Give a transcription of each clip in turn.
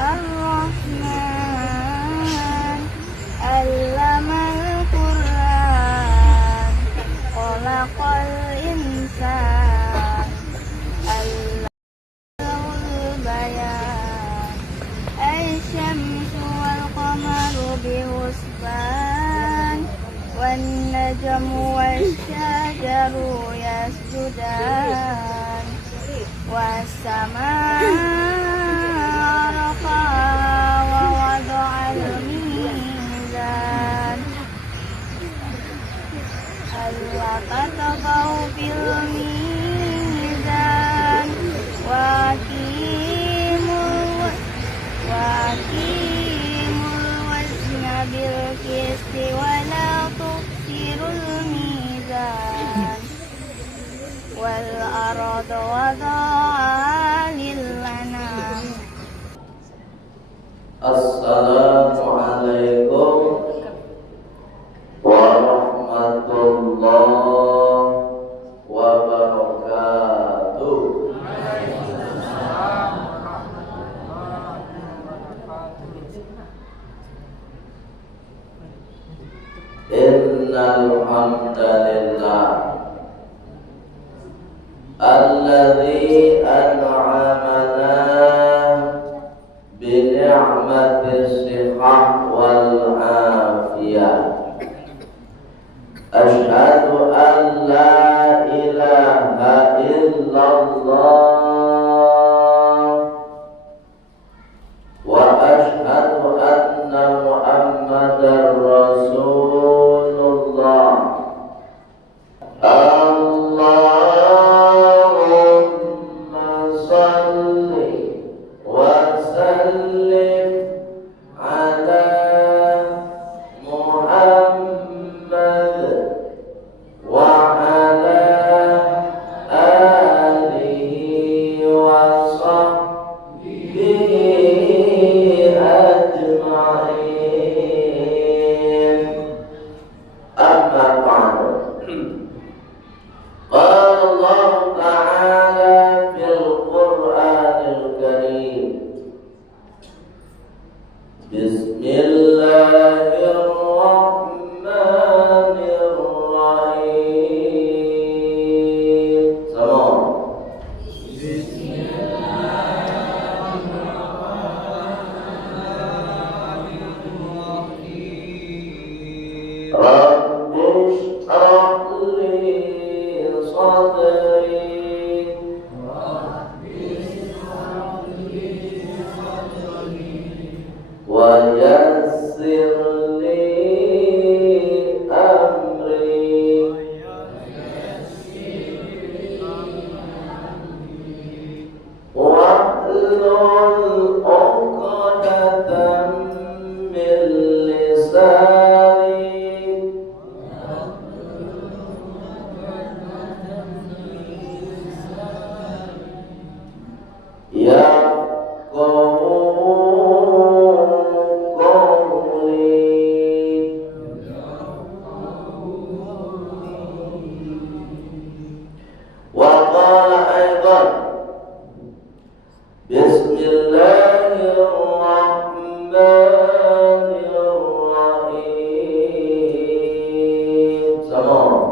Ar-Rahman Allamal Qur'an Khalaqal insan Allamul bayan Asy-syamsu wal qamaru bihusban wan najmu wasyajaru yasjudan was-samaa rafa'a wa wada'al mizan alla tatghaw fil mizan wa aqimul wazna bil qisti wa la tukhsirul mizan wal arda wada'aha lil anam. Assalamualaikum warahmatullahi wabarakatuh. Innal hamdalillah alladzi an'amana bi ni'matis sihah wal afiyah. Asyhadu an la ilaha illallah wa asyhadu anna Muhammadar Rasulullah. Allahumma salli wa sallim ala Muhammad wa ala alihi wa sahbihi ajma'in. Amma ba'du. Qala Allah Ta'ala fil Qur'anil Karim. Bismillahirrahmanirrahim. Sama. Rabbi shrah li sadri wa yassir li amri wahlul 'uqdatam min lisani Bismillahirrahmanirrahim. Sama.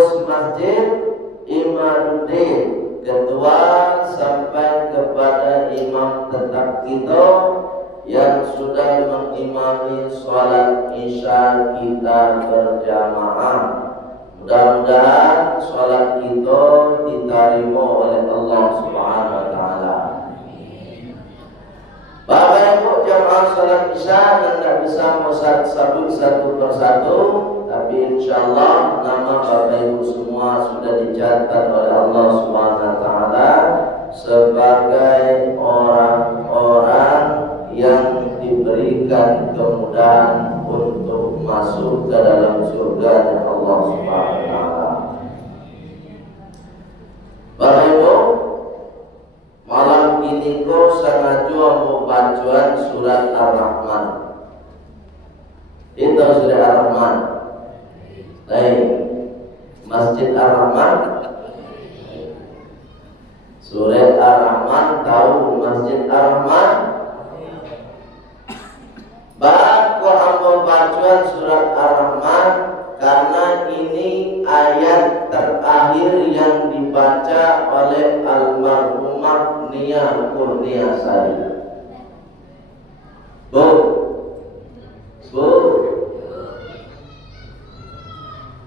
pengurus masjid, Imamuddin, ketua, sampai kepada imam tetap kita yang sudah mengimami sholat isya kita berjamaah. Mudah-mudahan sholat kita diterima oleh Allah Subhanahu wa Ta'ala. Bapak Ibu jamaah sholat isya tidak bisa sabut satu persatu, tapi insyaallah nama Bapak Ibu semua sudah dicatat oleh Allah Subhanahu wa Ta'ala sebagai orang-orang yang diberikan kemudahan untuk masuk ke dalam surga Allah Subhanahu wa Ta'ala. Bapak Ibu, malam ini kau sengaja mau bacaan surat Ar-Rahman. Itu surat Ar-Rahman. Baik, Masjid Ar-Rahman. Surat Ar-Rahman, tahu Masjid Ar-Rahman? Baku ambil bacaan surat Ar-Rahman karena ini ayat terakhir yang dibaca oleh almarhumah Nia Kurniasari. Bu,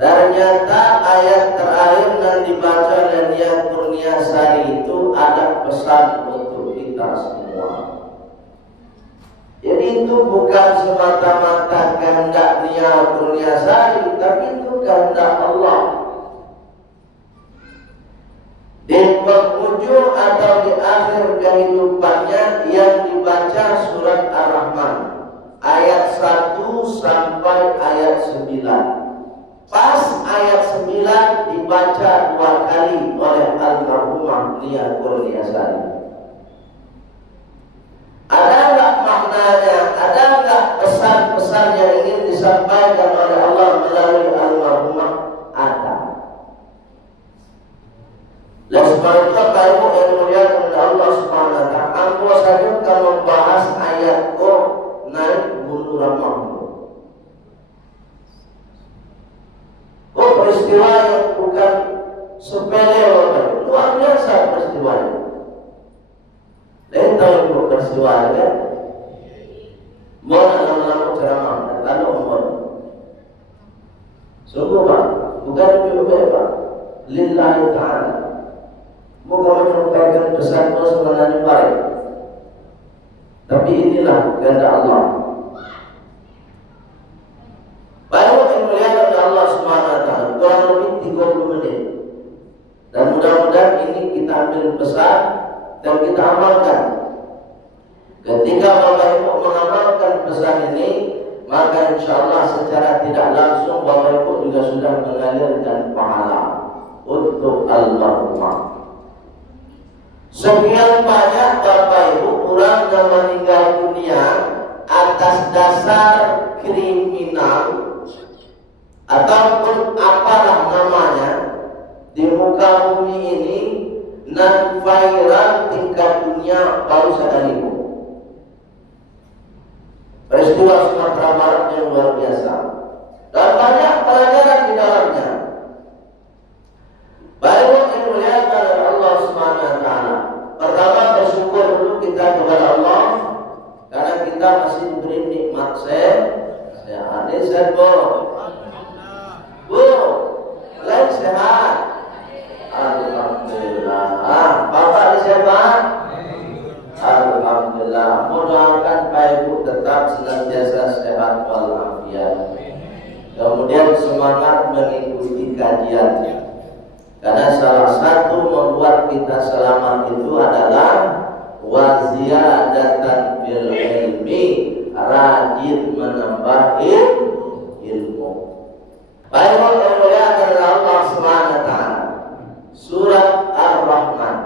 ternyata ayat terakhir yang dibaca oleh Nia Kurniasari itu ada pesan untuk kita semua. Jadi itu bukan semata-mata kehendak Nia Kurniasari, tapi itu kehendak Allah. Di penghujung atau di akhir kehidupannya yang dibaca surat Ar-Rahman ayat 1 sampai ayat 9. Pas ayat 9 dibaca 2 kali oleh almarhumah Nia Kurniasari. Ada enggak maknanya? Ada enggak pesan-pesan yang ingin disampaikan oleh Allah melalui almarhumah? Ada. Dan sebab itu Bapak Ibu yang dimuliakan oleh Allah Subhanahu wa Ta'ala, aku saja kalau membahas ayat kok naik bulu rambutmu. Oh, peristiwa yang bukan sepele Bapak Ibu, luar biasa peristiwanya. Dan tahu ibu peristiwa kan? Mau lama-lama ceramah, lalu mohon. Sungguh Pak, bukan ibu Pak, lillahi ta'ala. Moga menyampaikan pesan itu sebenarnya baik. Tapi inilah kehendak Allah. Baik yang melihat oleh Allah Subhanahu wa Ta'ala kurang lebih 30 menit. Dan mudah-mudahan ini kita ambil pesan dan kita amalkan. Ketika Bapak Ibu mengamalkan pesan ini, maka insya Allah secara tidak langsung Bapak Ibu juga sudah mengalirkan pahala untuk almarhumah. Sekian banyak Bapak Ibu orang yang meninggal dunia atas dasar kriminal ataupun apalah namanya di muka bumi ini, dan viral tingkat dunia baru sekali. Peristiwa Sumatera Barat yang luar biasa dan banyak pelajaran di dalamnya. Baik yang dimuliakan oleh Allah Subhanahu wa Ta'ala. Pertama, bersyukur dulu kita kepada Allah karena kita masih diberi nikmat sehat. Ini sehat Bu, lain sehat. Alhamdulillah. Bapak ini sehat? Alhamdulillah. Mudah-mudahan Pak Ibu tetap senantiasa sehat walafiat. Kemudian semangat mengikuti kajian. Karena salah satu membuat kita selamat itu adalah waziyadatan bil ilmi, rajin menambah ilmu. Baik yang Allah Subhanahu wa Ta'ala. Surat Ar-Rahman.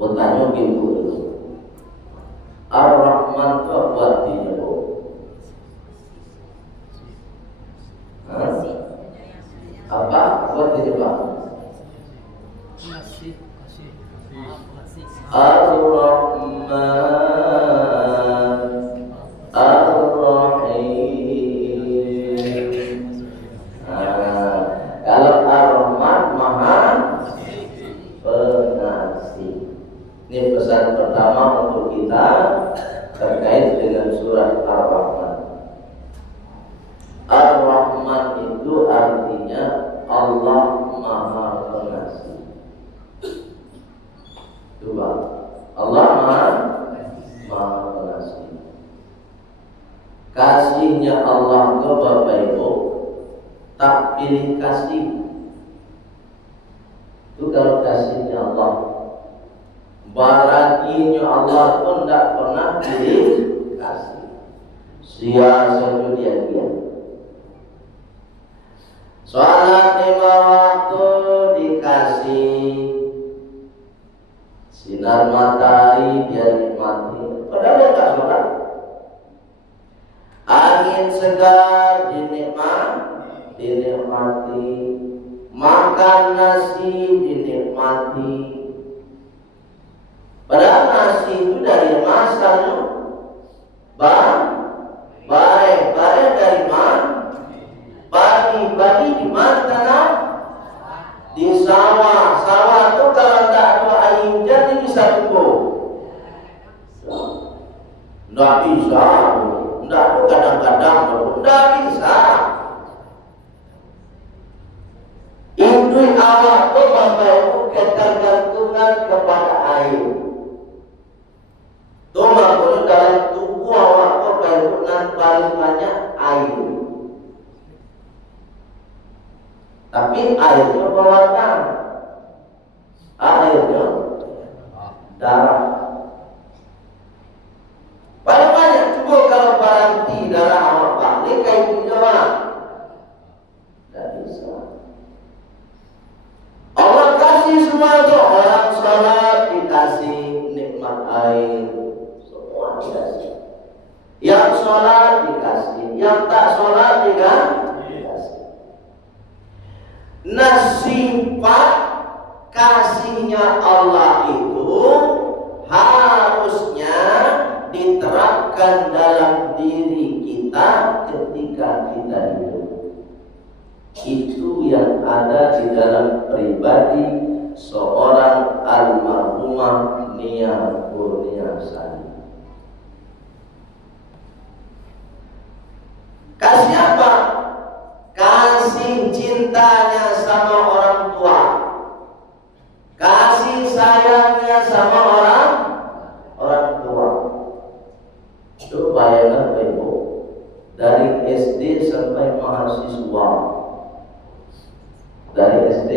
Bertanya ibu dulu. Ar-Rahman itu apa artinya Bu? Apa artinya Pak? Ar-Rahman Ar-Rahim. Kalau kasihnya Allah Maha Pengasih. Coba, Allah Maha Pengasih. Kasihnya Allah ke Bapak Ibu tak pilih kasih. Itu kalau kasihnya Allah. Barakinya Allah pun tak pernah pilih kasih. Sia-sia dia. Salat 5 waktu dikasih, sinar matahari dia nikmati, padahal dia tak sholat. Angin segar dinikmati, makan nasi dinikmati, padahal nasi itu dari masanya bare dari mana? Bagi di mana tanah? Di sawah. Sawah itu kalau tidak ada air hujan ini bisa tumbuh. Tidak bisa. Tidak ada kadang-kadang. Tidak bisa. Itu awak itu Bapak Ibu ketergantungan kepada air. Itu makanya dalam tubuh awak Bapak Ibu nan paling banyak air. Tapi airnya berwarna, airnya darah. Paling banyak coba kalau berhenti darah awak balik kayak gitu mana? Tidak bisa. Allah kasih semua itu, orang sholat dikasih nikmat air, semua dikasih. Yang sholat dikasih, yang tak sholat dikasih. Sifat kasihnya Allah itu harusnya diterapkan dalam diri kita ketika kita hidup. Itu yang ada di dalam pribadi seorang almarhumah Nia Kurniasari. Kasih apa? Kasih cintanya sama orang tua, kasih sayangnya sama orang tua. Itu bayangkan Ibu, dari SD sampai mahasiswa, dari SD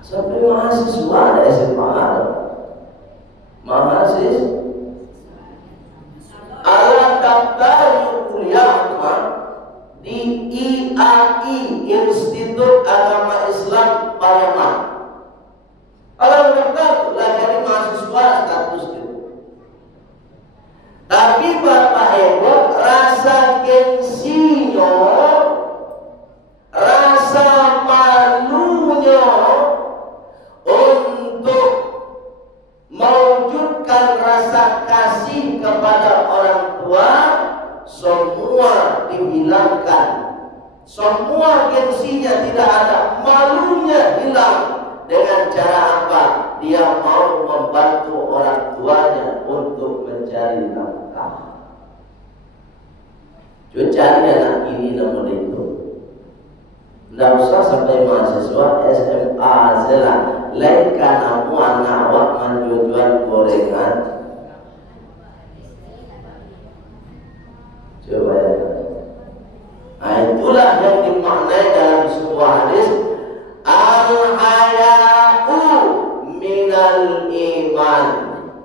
sampai mahasiswa, ada SMA, mahasiswa, alat daftar kuliah di IAI, Institut Agama Islam Palembang. Kalau mereka belajar di mahasiswa status itu. Tapi Bapak Ibu rasa gengsinya, rasa malunya untuk mewujudkan rasa kasih kepada orang tua semua dihilangkan, semua gengsinya tidak ada, malunya hilang. Dengan cara apa? Dia mau membantu orang tuanya untuk mencari nafkah. Cari anak ini namun itu. Tidak usah sampai mahasiswa SMA aja, lain kan kamu anak awak menjual gorengan. Coba ya. Nah, itulah yang dimaknai dalam sebuah hadis, al-haya'u minal iman.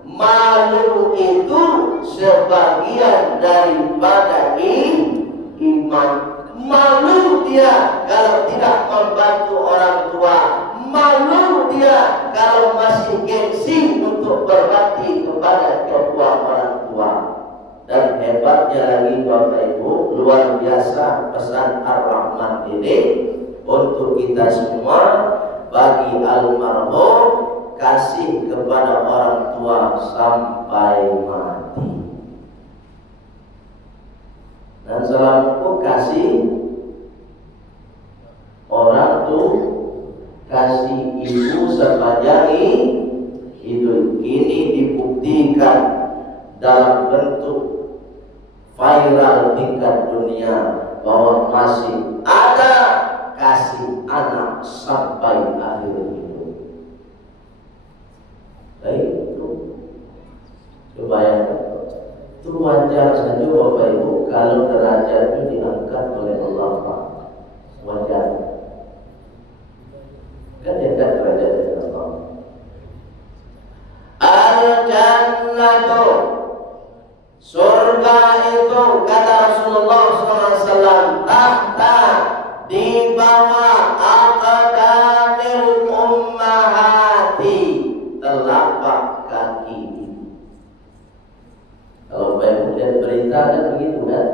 Malu itu sebagian daripada iman. Malu dia kalau tidak membantu orang tua, malu dia kalau masih gengsi untuk berbakti kepada kedua orang tua. Dan hebatnya lagi Bapak Ibu, luar biasa pesan Ar-Rahman ini untuk kita semua. Bagi almarhum, kasih kepada orang tua sampai mati. Dan selama kasih orang tuh, kasih ibu sepanjang hidup. Ini dibuktikan dalam bentuk viral tingkat dunia bahwa masih ada saja Bapak Ibu, kalau derajatnya diangkat oleh Allah Pak, wajar. Kan diangkat derajat dari Allah. Al-Jannatu, surga itu kata Rasulullah SAW, tahta, di bawah aqdamil ummahati, telapak kaki. Kalau Bapak lihat berita kan begitu kan,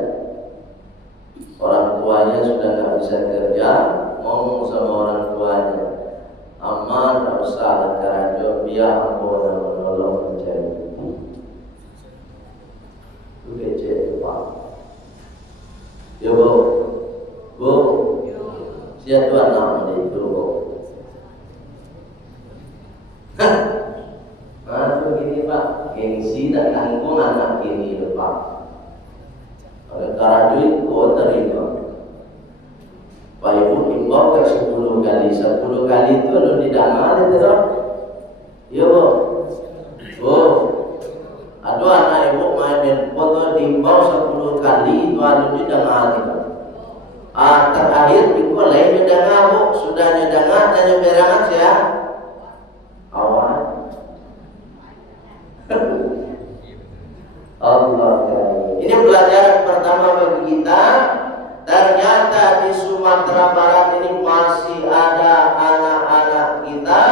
orang tuanya sudah nggak bisa kerja, ngomong sama orang tuanya, aman, nggak usah ada karajo, biar aku orang menolong mencari. Itu kece Pak. Yo bu, siapa tuan nama itu bu? Nah begini Pak, gengsi dan kangkung anak ini Pak. Oleh karajo itu terima. Pak Ibu imbau ke 10 kali. 10 kali itu lu tidak ngalir terus. Iya bu. Aduh anak ibu main foto diimbau 10 kali itu aduh tidak ngalir. Terakhir itu lain nyedangah bu. Sudah nyedangah dan nyeberangan ya. Awal. Allah. Ini pelajaran pertama bagi kita. Ternyata di Sumatera Barat ini masih ada anak-anak kita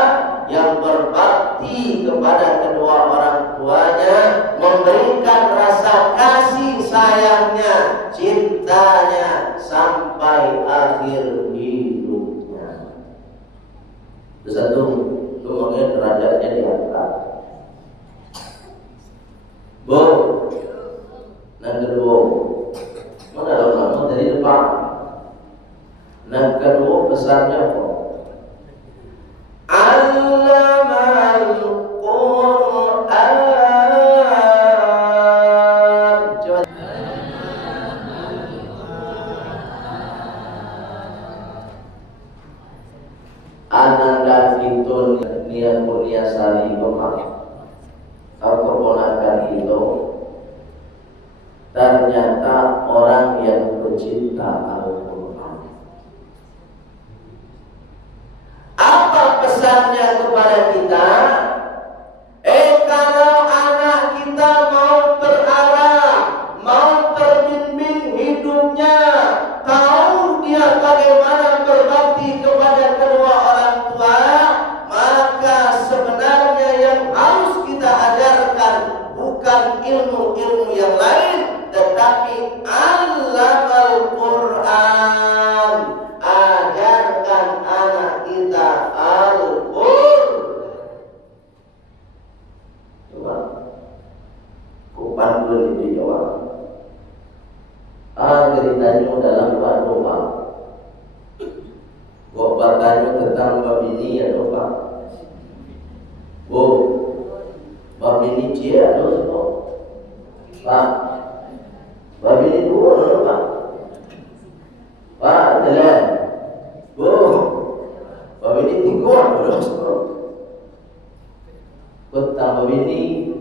yang berbakti kepada kedua orang tuanya, memberikan rasa kasih sayangnya, cintanya sampai akhir hidupnya. Itu satu, itu makanya derajatnya diangkat. Bu, yang kedua, mana lama dari depan. Yang kedua pesannya apa? Allamal Qur'an. Coba. Ananda itu niat mulia sari Bapak. Atau keponakan itu ternyata orang yang pecinta Al-Quran. Apa pesannya kepada kita? Kalau anak kita mau terarah, mau terbimbing hidupnya, tahu dia bagaimana berbakti kepada kedua orang tua, maka sebenarnya yang harus kita ajarkan bukan ilmu-ilmu yang lain, tetapi Allamal Quran. Ajarkan anak kita Al-Quran. Coba kupan dulu dijawab. Ceritanya dalam doa. Kok bertanya tentang babini ya Pak? Bu, babini cia dosa Pak. Babini dua Pak. Pak, jalan. Bu, babini tiga dosa. Tentang babini,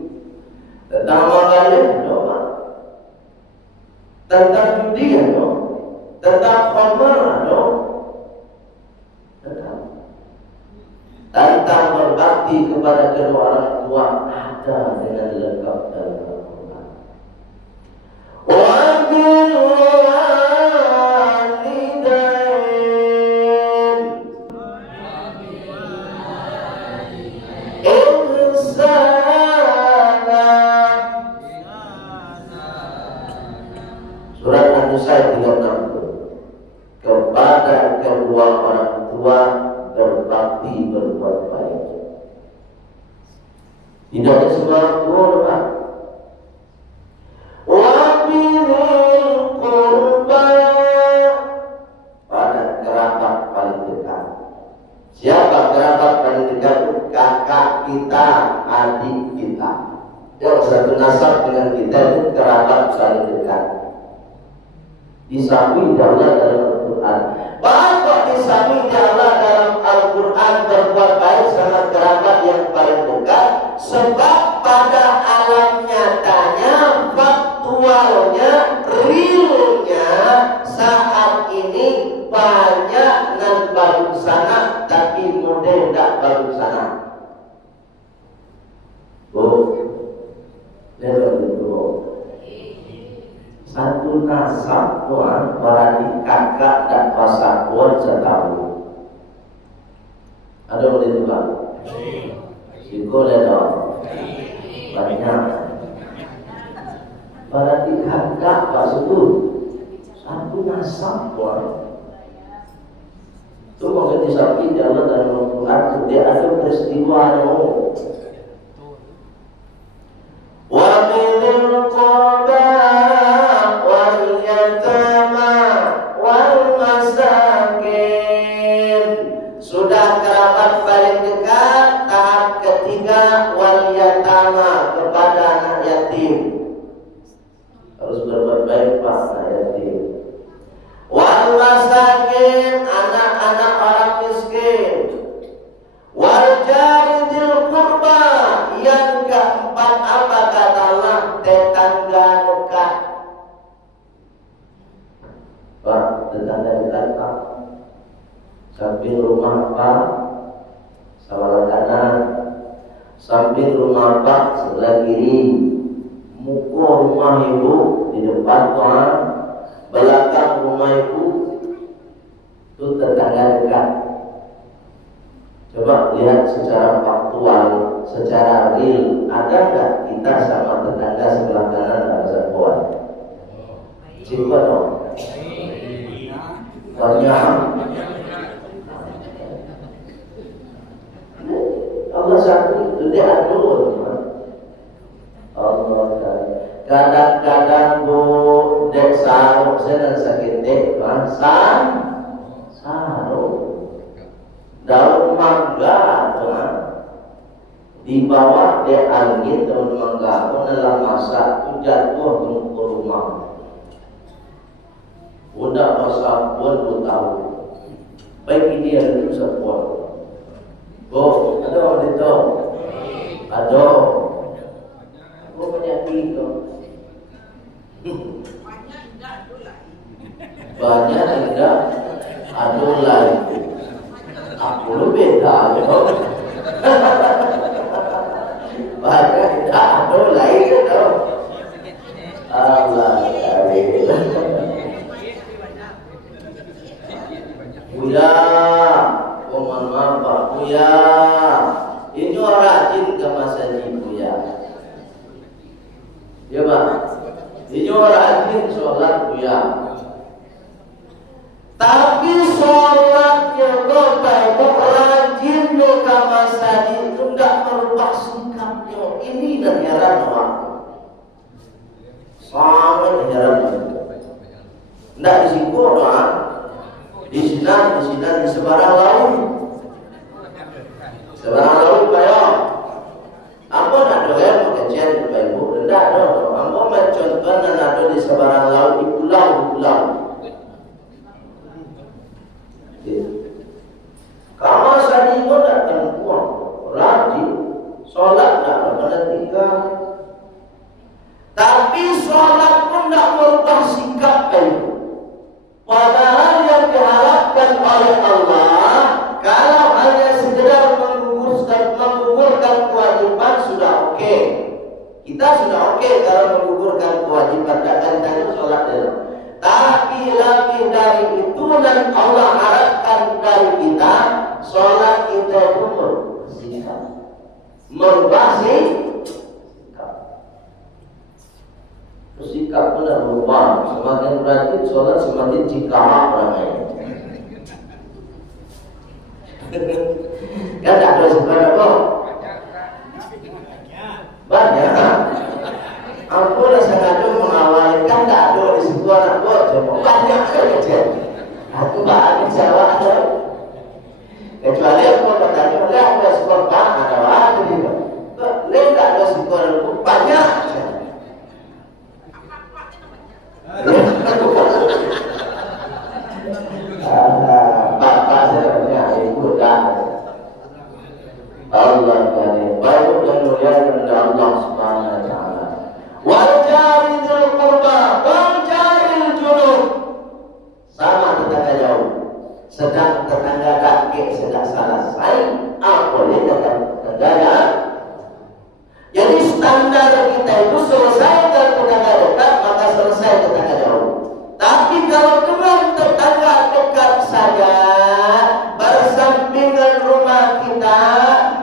tentang makan Pak. Tentang judi tentang khamar tentang berbakti kepada kedua orang tua ada dengan lengkap dalam Al-Quran. Wa bil walidain ihsana. Surat An-Nisa 36. Kepada kedua orang tua berbakti, berbuat baik. Tidak ada semua kurba. Wabilil kurba, pada kerabat paling dekat. Siapa kerabat paling dekat? Kakak kita, adik kita. Yang satu nasab dengan kita itu kerabat paling dekat. Disambung Allah dalam Al-Quran. Bapak disambung Allah dalam Al-Quran berbuat baik sama kerabat yang paling dekat. Sebab pada alam nyatanya, faktualnya banyak nan baru sana tapi model tak baru sana. Bu, lepas itu satu nasab tuan berarti kakak dan pasangan setahun. Ada boleh juga. Siko lepas banyak. Berarti kakak pasangan satu nasab tuan. Itu mungkin disabit Allah dalam Al-Quran. Dia ada peristiwanya. وَبِذِي الْقُرْبَى وَالْيَتَامَى وَالْمَسَاكِينِ. Sudah kerabat paling dekat. Tahap ketiga, wal yatama, kepada anak yatim. Harus berbuat baik pas anak yatim. Wal masakin, anak-anak orang miskin. Wal jari dzil qurba, yang keempat apa kata Allah? Tetangga dekat. Pak, tetangga dekat Pak. Samping rumah Pak, sebelah kanan. Samping rumah Pak, sebelah kiri. Muka rumah Ibu di depan Pak. Belakang rumah Ibu itu tetangga dekat. Coba lihat secara faktual, secara real, ada nggak kita sama tetangga sebelah kanan dan sebelah? Coba dong. Banyak. Allah satu itu dia adul. Allah kadang-kadang bu dek sarung saya dan sakit dek sarung daun mangga tuan di bawah dia angin daun mangga pun dalam masa itu jatuh ke rumah. Udah masa pun tahu baik ini ada itu sepuluh. Oh, ada orang itu, ada. Aku penyakit itu. Banyak tidak adulai. Aku lebih beda yo. Banyak tidak adulai itu. Allah kali. Buya, mohon maaf Pak Buya. Ini orang rajin ke masjid Buya. Ya Pak. Ini orang rajin sholat Buya. Tapi sholatnya Bapak Ibu rajin ke masjid itu tidak merubah sikapnya. Ini dan heran Pak. Sangat heran. Tidak risiko Pak. Di sini di sebarang laut. Sebarang laut Pak ya. Apa nak doa yang kecil Bapak Ibu? Tidak no. Apa contoh nak ada di sebarang laut di pulau. Kalau saya pun datang pulang, rajin, sholat tak pernah tinggal. Tapi sholat pun tak merubah sikap Ibu. Padahal yang diharapkan oleh Allah, kalau hanya sekedar menggugurkan kewajiban sudah oke. Kita sudah oke kalau menggugurkan kewajiban dan itu sholat itu. Tapi lebih dari itu dan Allah harapkan dari kita, sholat kita itu merubah sikap benar berubah. Semakin rajin sholat semakin cikarak orangnya. Kan tak ada sebenarnya kok. Banyak. Aku lah sengaja mengawali kan tak ada di situ anak kok. Banyak saja. Aku bahagia Jawa ada. Kecuali aku bertanya, boleh aku sekolah Pak ada apa gitu. Boleh tak ada sekolah banyak. Bapak saya punya ibu dan Allah kali baik dan mulia kepada Allah Subhanahu wa taala. Wal jari dzul qurba wal jari junub, sama tetangga jauh. sedang tetangga kaki sedang selesai, boleh dengan tetangga. Jadi standar kita itu selesai dan tetangga dekat, maka selesai tetangga jauh. Tapi kalau dengan tetangga dekat saja, bersampingan rumah kita,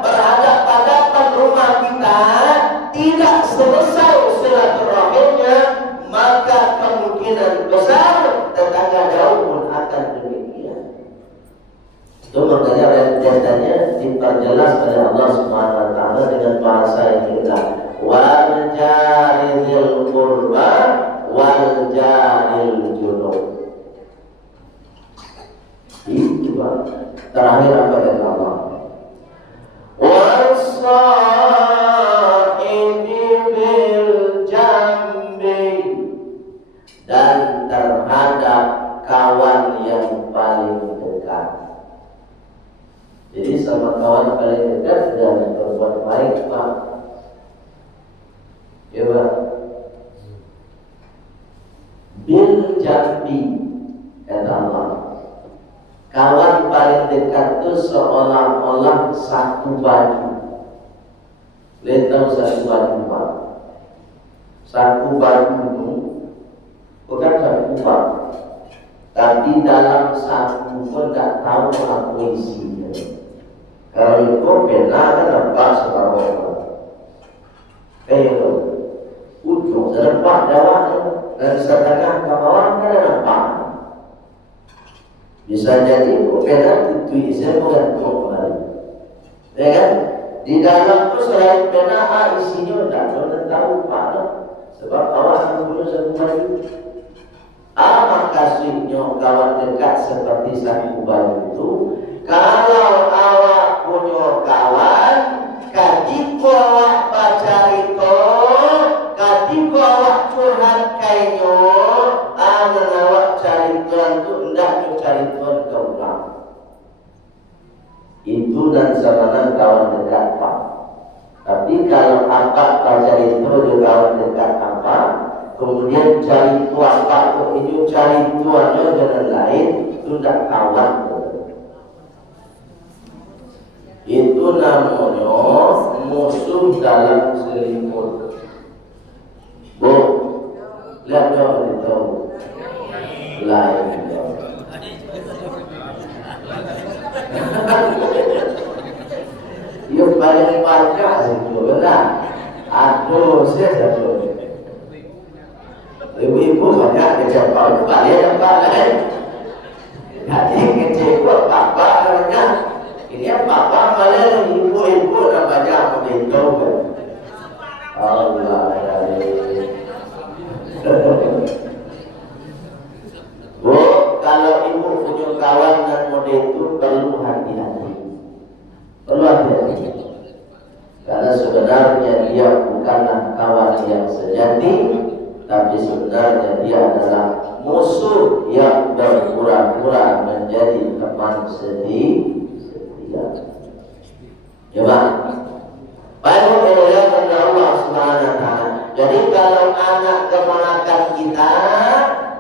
berhadapan-hadapan rumah kita, tidak selesai silaturahimnya, maka kemungkinan besar tetangga jauh pun akan demikian. Itu makanya rentetannya diperjelas oleh Allah Subhanahu wa taala dengan bahasa yang indah. Wal jaril qurba wal jaril junub. Itu terakhir apa kata Allah? Wasaibi bil jambi, dan terhadap kawan yang paling dekat. Jadi sama kawan paling dekat dan berbuat baik, Pak. Ya, Pak. Bil jambi, kata Allah. Kawan paling dekat itu seolah-olah satu baju. Lihat tahu satu baju, Pak. Satu baju itu bukan satu baju, tapi dalam satu pun tak tahu apa isinya. Kalau itu benar kan nampak separuh. Kayak ujung terdepan jawabnya dan setengah ke bawah kan nampak. Bisa jadi benar itu isinya bukan kembali. Ya kan? Di dalam itu selain benar isinya tidak tahu Pak. Sebab awak punya satu baju. Apa kasihnya kawan dekat seperti satu baju itu? Kalau awak punya kawan, ketika awak baca itu, ketika awak curhat kainyo, awak cari Tuhan itu hendak cari Tuhan ke ulang. Itu dan semana kawan dekat Pak. Tapi kalau apa baca itu di kawan dekat apa, kemudian cari Tuhan Pak, itu cari Tuhannya dengan lain, itu tidak kawan. Itu namanya musuh dalam selimut. Bu, lihat dong itu lain. Yang paling banyak itu benar. Aduh, saya satu. Ibu-ibu banyak kecepalan, balik tempat lain. Jadi kecewa bapak namanya. Ini bapak malah ibu-ibu namanya begitu kan. Allah ya. Bu, kalau ibu punya kawan dan model itu perlu hati-hati. Perlu hati-hati. Karena sebenarnya dia bukanlah kawan yang sejati, tapi sebenarnya dia adalah musuh yang berpura-pura menjadi teman setia. Coba baru dimuliakan oleh Allah Subhanahu wa taala. Jadi kalau anak keponakan kita,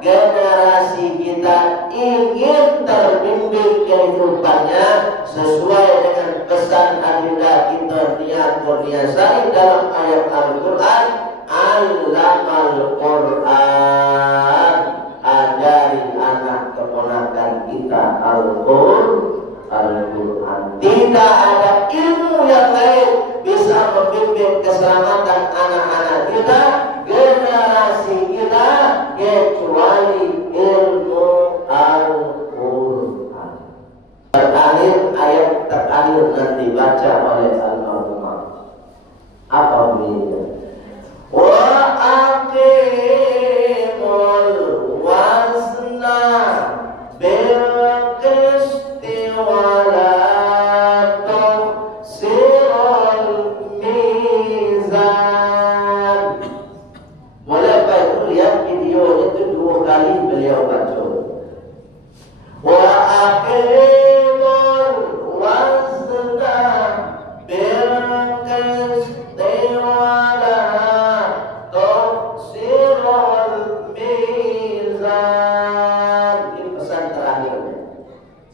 generasi kita ingin terbimbing kehidupannya sesuai dengan pesan adillah kita niat dalam ayat Al-Quran, Allamal Quran, ajari anak keponakan kita Al-Quran. Tidak ada ilmu yang lain bisa membimbing keselamatan anak-anak kita, generasi kita, kecuali ilmu Al-Quran. Terakhir ayat terakhir nanti baca oleh Al-Mahmumah. Apa bunyinya? Wa aqimul wazna bil qisti wala tukhsirul mizan. Boleh Pak lihat video itu 2 kali beliau baca. Wa aqimul wazna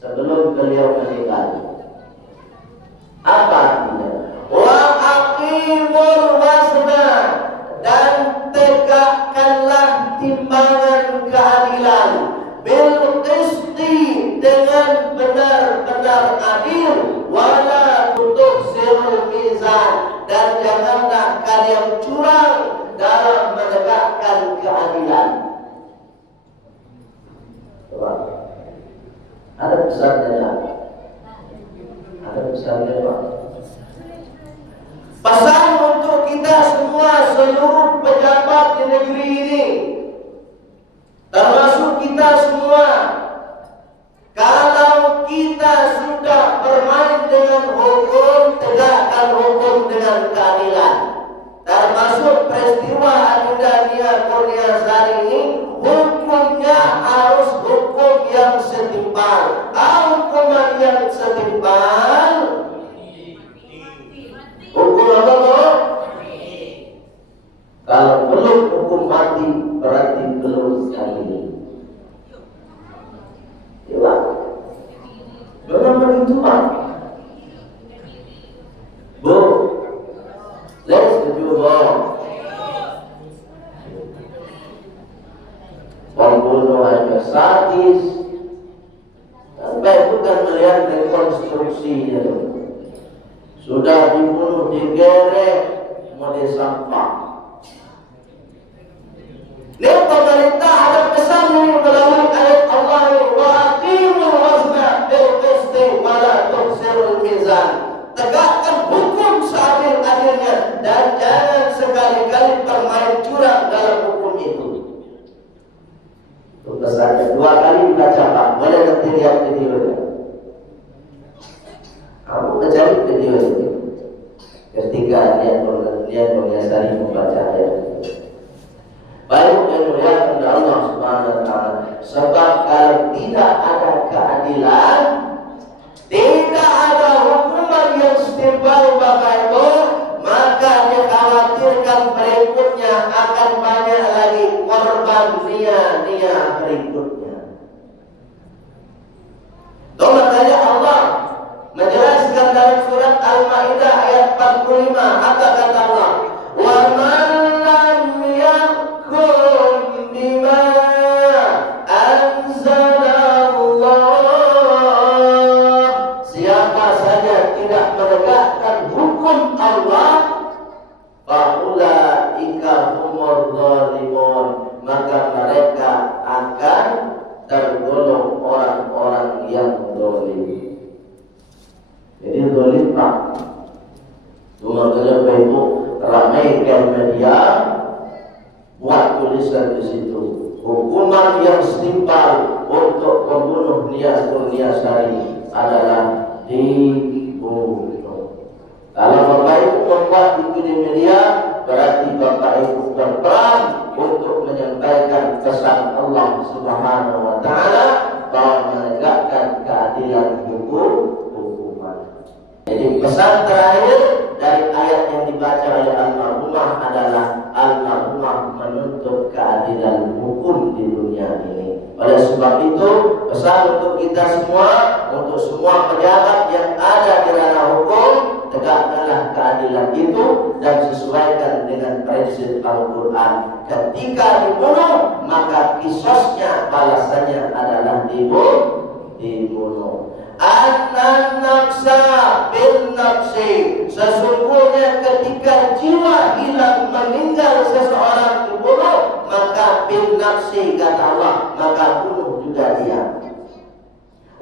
sebelum beliau meninggal. Apa artinya? Wa aqimul wazna, dan tegakkanlah timbangan keadilan, bil qisti, dengan benar-benar adil, wala tukhsirul mizan, dan janganlah kalian curang dalam menegakkan keadilan. Coba. Ada pesannya tak? Ada pesannya Pak? Pesan untuk kita semua, seluruh pejabat di negeri ini, termasuk kita semua, kalau kita sudah bermain dengan hukum, tegakkan hukum dengan keadilan. Termasuk peristiwa Adinda Nia Kurniasari ini, hukumnya harus hukum yang setimpal. Hukuman yang setimpal, hukum apa Bu? Kalau belum hukum mati, berarti belum adil. Ya, memang begitu Pak. Bu, let's setuju Bu. Pembunuh hanya sadis, sampai bukan melihat rekonstruksinya. Sudah dibunuh, digerek, mau disampah. Ini pemerintah ada pesan ini melalui ayat Allah, wa aqimul wazna bil qisti wa la tukhsirul mizan. Tegakkan hukum seadil-adilnya dan jangan sekali-kali bermain curang dalam hukum itu. Itu pesannya. 2 kali dibaca Pak. Boleh nanti lihat videonya. Kamu cari video itu. Ketika dia Kurniasari membaca ayat itu. Baik yang mulia kepada Allah Subhanahu wa taala. Sebab kalau tidak ada keadilan, tidak ada hukuman yang setimpal Bapak Ibu, maka dikhawatirkan berikutnya akan banyak lagi korban nia-nia berikutnya. Itu makanya Allah menjelaskan dalam surat Al-Maidah ayat 45, apa kata Allah? Wa man lam yakum bima anzalallah, siapa saja tidak menegakkan hukum Allah, faulaika humur zalimun, maka mereka akan tergolong orang-orang yang zalim. Jadi zalim Pak. Cuma kalau Ibu ramaikan media, buat tulisan di situ, hukuman yang setimpal untuk pembunuh Nia Kurniasari adalah dibunuh. Kalau Bapak Ibu membuat itu di media, berarti Bapak Ibu berperan untuk menyampaikan pesan Allah Subhanahu wa taala bahwa menegakkan keadilan hukum. Jadi pesan terakhir dari ayat yang dibaca oleh almarhumah adalah almarhumah menuntut keadilan hukum di dunia ini. Oleh sebab itu, pesan untuk kita semua, untuk semua pejabat yang ada di ranah hukum, tegakkanlah keadilan itu dan sesuaikan dengan prinsip Al-Quran. Ketika dibunuh, maka kisosnya, balasannya adalah dibunuh. An-nafsa bin nafsi, sesungguhnya ketika jiwa hilang, meninggal seseorang dibunuh, maka bin nafsi kata Allah, maka bunuh juga dia.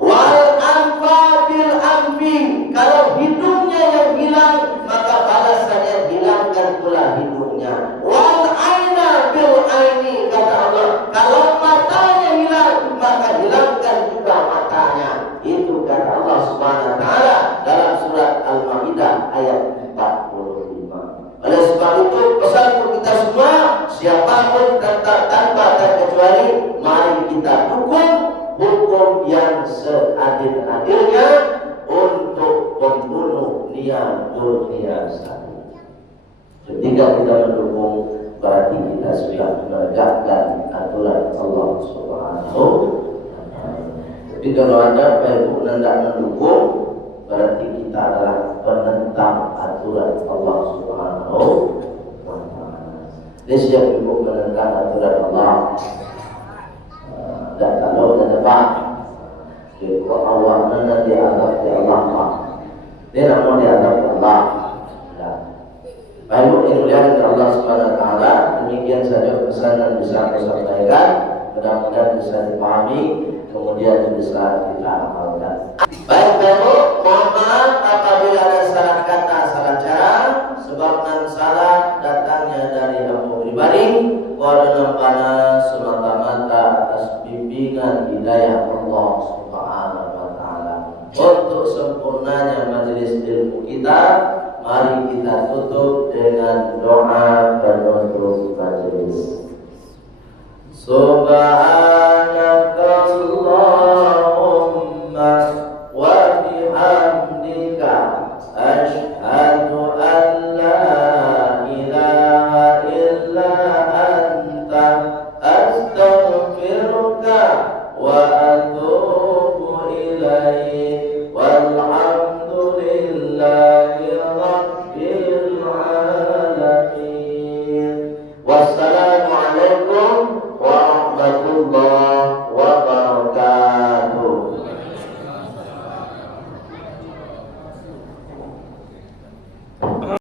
Wal anfa bil anfi, kalau hidungnya yang hilang, maka balasannya hilangkan pula hidungnya. Wal aina bil aini kata Allah, kalau matanya hilang, maka hilangkan juga matanya. Itu kata Allah Subhanahu wa taala dalam surat Al-Maidah ayat 45. Oleh sebab itu pesan untuk kita semua, siapapun tanpa terkecuali, mari kita dukung hukum yang seadil-adilnya untuk pembunuh Nia Kurniasari. Ketika kita mendukung, berarti kita sudah menegakkan aturan Allah Subhanahu wa taala. Jadi kalau ada Facebook tidak mendukung, berarti kita adalah penentang aturan Allah Subhanahu wa Ta'ala. Jadi siap ibu menentang aturan Allah. Dan kalau ada debat, kalau awalnya nanti dianggap di Allah, dia nak mau dianggap Allah. Baik, ini mulia dari Allah Subhanahu Wa Taala. Demikian saja pesan yang bisa saya sampaikan. Mudah-mudahan bisa dipahami, kemudian bisa kita amalkan. Baik, mohon maaf apabila ada salah kata, salah cara, sebabkan salah datangnya dari aku pribadi. Karena pada semata-mata atas bimbingan hidayah Allah Subhanahu Wa Taala. Untuk sempurnanya majelis ilmu kita, mari kita tutup dengan doa penutup majelis. Subhanakallahumma wa bihamdika asyhadu an la ilaha illa anta astaghfiruka wa atubu ilaik. Walhamdulillahi rabbil alamin.